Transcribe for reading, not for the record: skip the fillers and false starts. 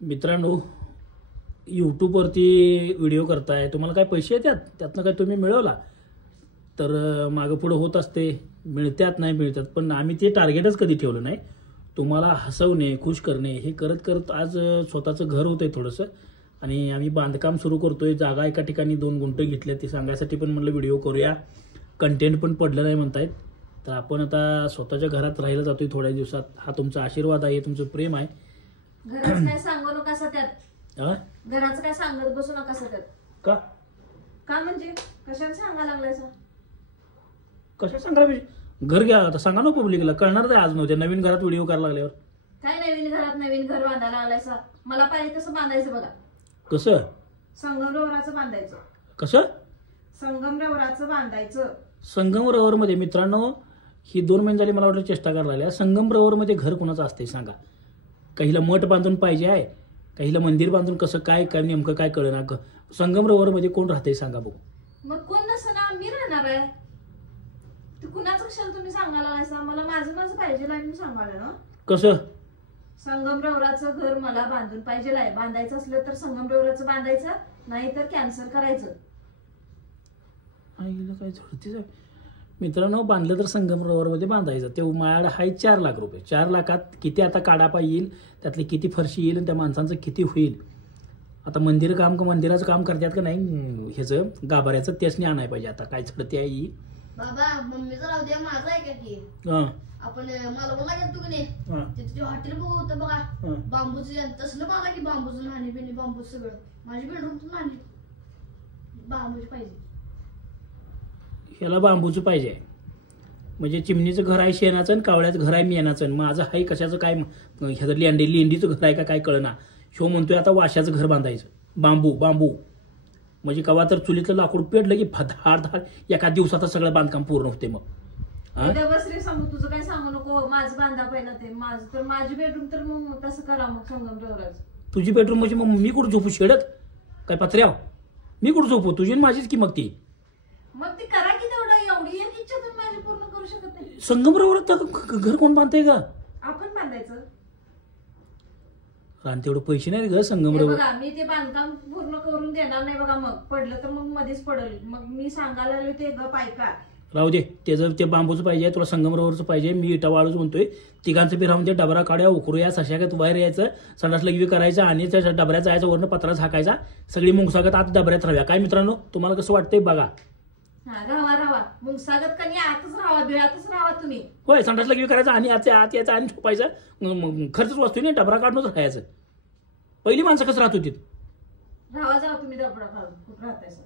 मित्रांनो, यूट्यूबवरती व्हिडिओ करताय, तुम्हाला काय पैसे येतात त्यातनं काय तुम्ही मिळवला तर मागं पुढं होत असते, मिळतात नाही मिळतात, पण आम्ही ते टार्गेटच कधी ठेवलं नाही. तुम्हाला हसवणे, खुश करणे हे करत करत आज स्वतःचं घर होतंय थोडंसं, आणि आम्ही बांधकाम सुरू करतोय. जागा एका ठिकाणी 2 गुंठ घेतल्या, ती सांगायसाठी पण म्हणलं व्हिडिओ करूया. कंटेंट पण पडलं नाही म्हणतायत, तर आपण आता स्वतःच्या घरात राहायला जातोय थोड्या दिवसात. हा तुमचा आशीर्वाद आहे, तुमचं प्रेम आहे. घराचं काय सांगू नका सत्यात, घराचं काय सांगत बसू नका सत्यात. का का म्हणजे कशाला सांगा लागलायसा? कशा सांगा, घर घ्या आता, सांगा ना पब्लिकला, कळणार नाही आज नव्हत्या नवीन घरात व्हिडिओ करायला लागल्यावर. काय नवीन घरात नवीन घर बांधायला लागलायसा? मला पाहिजे तसं बांधायचं बघा. कसं? संगमरवराचं बांधायचं. कसं? संगमरवराचं बांधायचं. संगमरवर मध्ये मित्रांनो, ही 2 महिने झाली मला वाटलं चेष्टा करायला लागल्या. संगमरवर मध्ये घर कोणाचं असते सांगा? काहीला मठ बांधून पाहिजे आहे, काहीला मंदिर बांधून, कसं काय काय नेमकं काय कळना. संगमरवर मध्ये कोण राहते सांगा बघू? मग कोण नसणार, मी राहणार आहे. ते कुणाचं कशाला तुम्ही सांगायला लागलायसा? मला माझं पाहिजे आहे मी सांगायला ना. कसं? संगमरवराचं घर मला बांधून पाहिजे आहे. बांधायचं असलं तर संगमरवराचं बांधायचं, नाही तर कॅन्सल करायचं. आईला काय झडतीच आहे. मित्रांनो, बांधलं तर संगमरवर मध्ये बांधायचं. ते माझ्याकडे आहे 4 लाख रुपये. 4 लाखात किती आता काढापा येईल, त्यातली किती फरशी येईल, आणि त्या माणसांचं किती होईल. आता मंदिराचं काम करतात का नाही, ह्याचं गाभाऱ्याचं, त्याचनी आणाय पाहिजे. आता काय झडते आहे. बाबा मम्मीचं राहू द्या, माझं आहे का की आपण मला बोला गेलो तू की नाही, तिथे हॉटेल बघू होतं बघा, बांबूचं तसलं मला की बांबूचं लहानी बिनी बांबू सगळं. माझी बेडरूम तर लहानी बांबूची पाहिजे. ह्याला बांबूचं पाहिजे, म्हणजे चिमणीचं घर आहे शेणाचं, आणि कावळ्याचं घर आहे मेणाचं. माझं आहे कशाचं काय, ह्याचं लेंडीचं घर आहे का काय कळना. शो म्हणतोय आता वाशाचं घर बांधायचं, बांबू म्हणजे कवा तर चुलीतलं लाकूड पेटलं की धाड एका दिवसात सगळं बांधकाम पूर्ण होते. मग बस रे सांगू, तुझं काय सांगू नको. माझं बांधा पहिला ते माझं, तर माझी बेडरूम तर मग तसं करा. मग संगमरवराचं तुझी बेडरूम म्हणजे मग मी कुठं झोपू शेडत काय पत्र्याव? मी कुठं झोपू? तुझी माझीच की मग ती. मग ती करा की तेवढं, एवढी एक इच्छा तुम्ही माझी पूर्ण करू शकत नाही. संगमरवर घर कोण बांधतंय का? आपण बांधायचं. आणि तेवढं पैसे नाही ग हे संगमरवर. बघा, मी ते बांधकाम पूर्ण करून देणार नाही बघा. मग पडलं तर मग मध्येच पडल. मग मी सांगायला लागले ते गप ऐका. राहू दे, त्याचं ते बांबूचं पाहिजे, तुला संगमरवरचं पाहिजे, मी इटा वाळूच म्हणतोय. तिघांचं बी राहून ते डबरा काढ्या, उकरूया, सशागत बाहेर यायचं, संडासला गिवी करायचं, आणि त्या डबऱ्यात जायचं, वरनं पत्रा झाकायचा, सगळी मुंगसागत आत डबऱ्यात राहाव्या. काय मित्रांनो, तुम्हाला कसं वाटतंय बघा? हा, राहा मग सागत कणी आतच राहा, बिळातच राहा तुम्ही. होय, संडासला गिवी करायचं, आणि आत यायचं आणि झोपायचं. खर्चच वाचतोय नाही, डबरा काढूनच राहायचं. पहिली माणसं कसं राहत होती? राहा जावा तुम्ही डबरा काढून, कुठं राहताय सर?